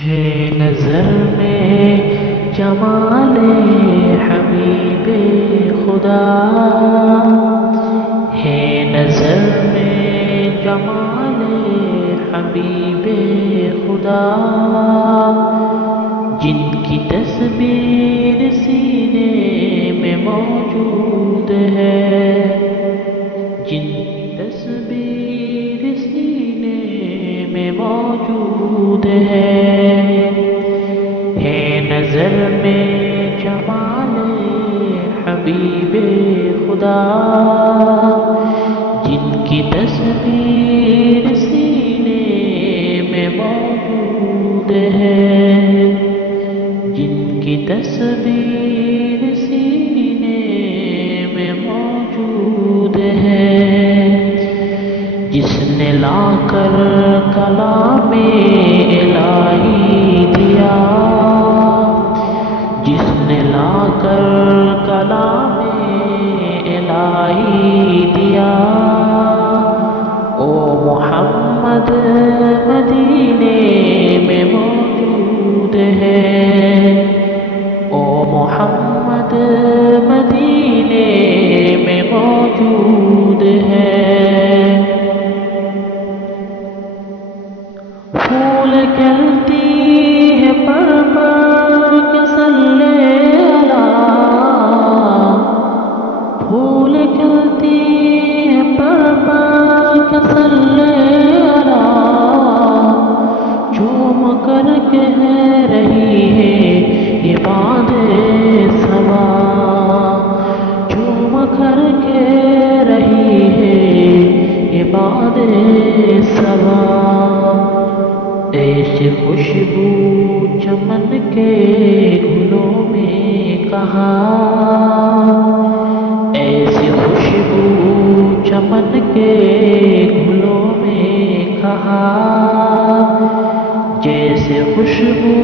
ہے نظر میں جمال حبیب خدا، ہے نظر میں جمال حبیب خدا، جن کی تصویر سینے میں موجود ہے، جن کی تصویر سینے میں موجود ہے نظر میں جمال حبیب خدا، جن کی تصویر سینے میں موجود ہے، جن کی تصویر سینے میں موجود ہے، جس نے لا کر کلام الہی دیا، جس نے لا کر کلام الہی دیا، او محمد مدینے میں موجود ہے، او محمد مدینے میں موجود ہے، پھول کھلتی ہے پر کے صلی اللہ، پھول کھلتی ہے پر کے صلی اللہ، جھوم کر کہہ رہی ہے یہ باد صبا، جھوم کر کہہ رہی ہے یہ باد صبا، ایسی خوشبو چمن کے گلوں میں کہاں، ایسی خوشبو چمن کے گلوں میں کہاں، جیسے خوشبو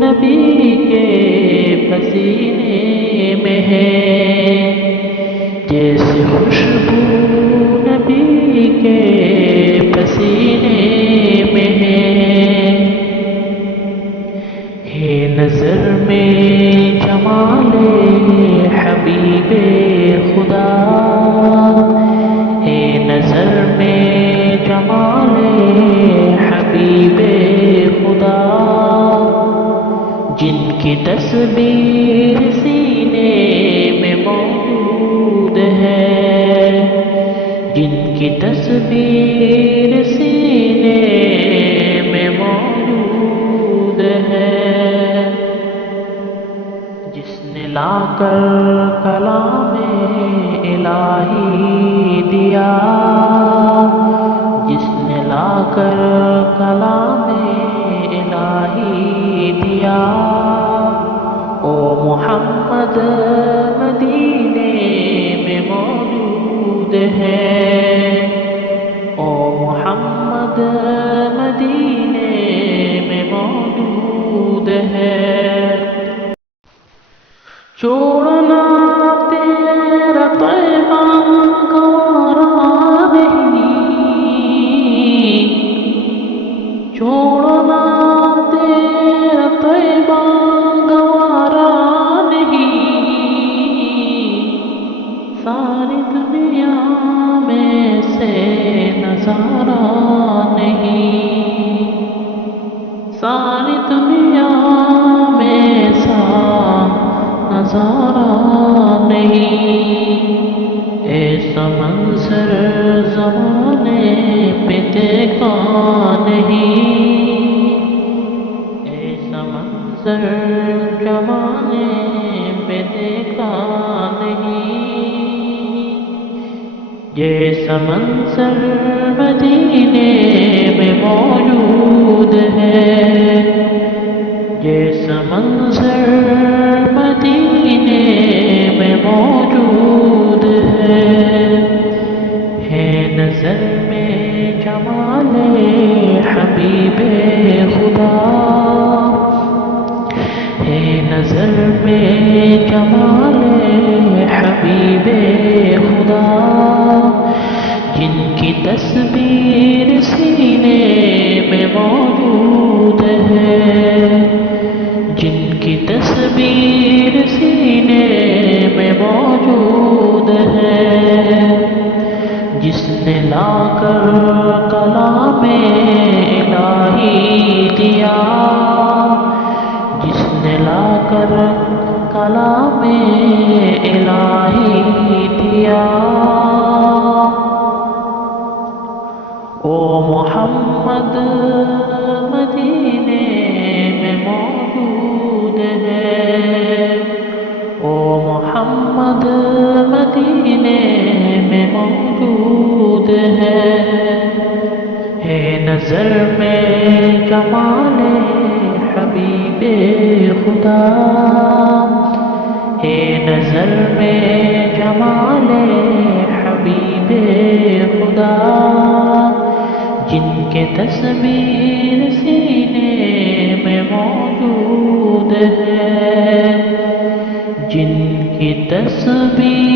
نبی کے پسینے میں ہے، جیسے خوشبو نبی کے پسینے میں ہے نظر میں جمال حبیب خدا، ہے نظر میں جمال حبیب خدا، جن کی تصویر سینے میں موجود ہے، جن کی تصویر سینے میں موجود ہے، جس نے لا کر کلام الہی دیا، جس نے لا کر کلام الہی دیا، او محمد مدینے میں موجود ہے، او محمد مدینے میں موجود ہے، چھوڑنا تیرا طیبہ گوارا نہیں، چھوڑنا تیرا طیبہ گوارا نہیں، ساری دنیا میں سے نظارہ نہیں، ساری دنیا میں سا نظارہ نہیں، ایسا منظر زمانے پہ دیکھا نہیں، ایسا منظر زمانے پہ دیکھا نہیں، جیسا منظر مدینے میں موجود ہے، جیسا منظر مدینے میں موجود ہے نظر میں جمال حبیب خدا، ہے نظر میں جمال حبیب خدا، جن کی تصویر سینے میں جمال حبیب خدا، ہے نظر میں جمال حبیب خدا، جن کے تصویر سینے میں موجود ہے، جن کی تصویر